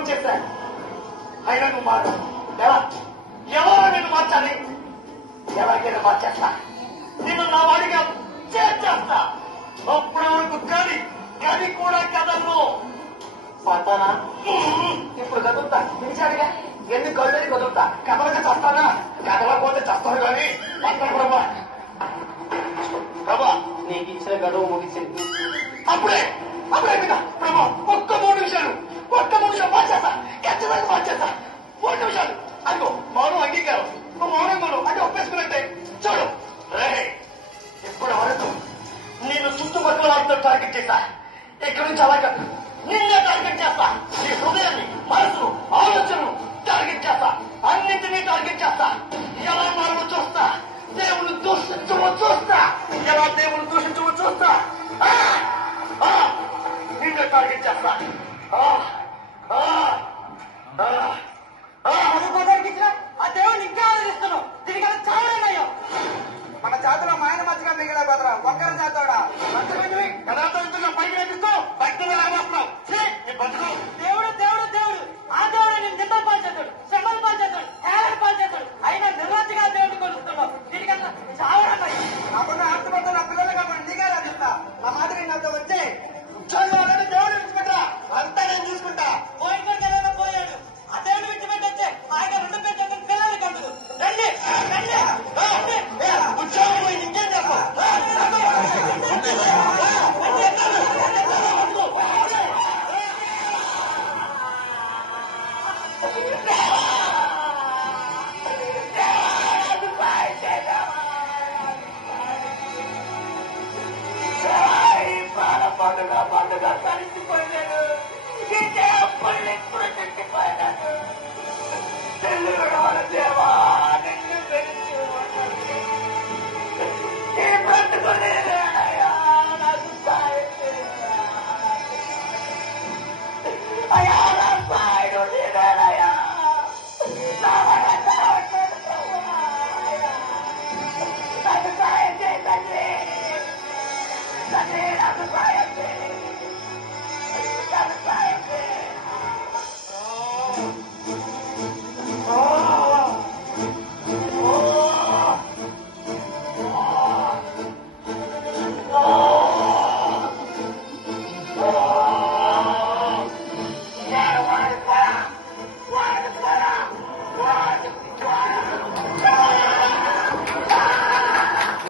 Phone చేశాను, అయినా నువ్వు మారు. ఎలా ఎలా నేను మార్చాలి? ఎలాగైనా మార్చేస్తా, నిన్ను నా వాడిగా చేర్చేస్తా. అప్పటి వరకు గది గది కూడా కదలను. పడతానా? ఇప్పుడు కదులుతా. పిలిచాడుగా, ఎన్ని కళ్ళని కదులుతా. కదలక చస్తానా? కదలకపోతే చస్తాను కానీ పడతాను. ప్రభా ప్రభా, నీకు ఇచ్చిన గడువు ముగిసింది. అప్పుడే అప్పుడే మీద ప్రభా, ఒక్క 3 నిమిషాలు మార్చేస్తా. ఖచ్చితంగా మార్చేస్తా. 3 నిమిషాలు. అదిగో మౌనం అంగీకారం. నువ్వు మౌనం మనం అంటే ఒప్పేసుకున్నట్టే. చూడు రే, ఇప్పటి వరకు నేను చుట్టుపక్కల వాటితో టార్గెట్ చేస్తా. ఇక్కడి నుంచి అలా కాదు, నిన్నే టార్గెట్ చేస్తా. నీ హృదయాన్ని, మనసు, ఆలోచనను టార్గెట్ చేస్తా. అన్నింటినీ టార్గెట్ చేస్తా. ఎలా మారో చూస్తా. దేవుని దూషించమో చూస్తా. ఎలా దేవుని దూషించమో చూస్తా. నిన్నే టార్గెట్ చేస్తా. ఆ దేవుని ఇంకా ఆలోచిస్తున్నావు. దీనికి అలా చావలేనయ్యో. మన చేతిలో మాయన మధ్యగా మిగిలే బదరా ఒక్కరి చేతోడా పైకి నటిస్తూ భక్తులు లాగేస్తున్నావు. దేవుడు దేవుడు దేవుడు ఆ దేవుడు నేను నింద పాల్చేస్తాడు, శ్రమలు పాల్చేస్తాడు, హేళన పాల్చేస్తాడు. అయినా నిర్లజ్జగా దేవుడిని కొలుస్తున్నావు. దీనికి అసలు చావలేనయ్యో. అప్పుడు ఆర్థపడుతున్న నా పిల్లలు కాబట్టి నీకే రాజిస్తా. ఆ మాదిరి నాతో వచ్చే ఉద్యోగాలను దేవుడు విడిచిపెట్టా. అంతా నేను చూసుకుంటా. పోయిన పోయాడు. ఆ దేవుడు విడిచిపెట్టొచ్చే ఆయన 2 పెద్ద పిల్లలు కందులు. రండి రండి రండి. ఉద్యోగం ఇంకేం చెప్పు. పండుగ కలిసిపోయాను. ఎప్పుడు చచ్చిపోయాను. దేవా, నిన్ను బ్రతుకులేదయా, నాకు సాయం అయ్యా, నా సాయం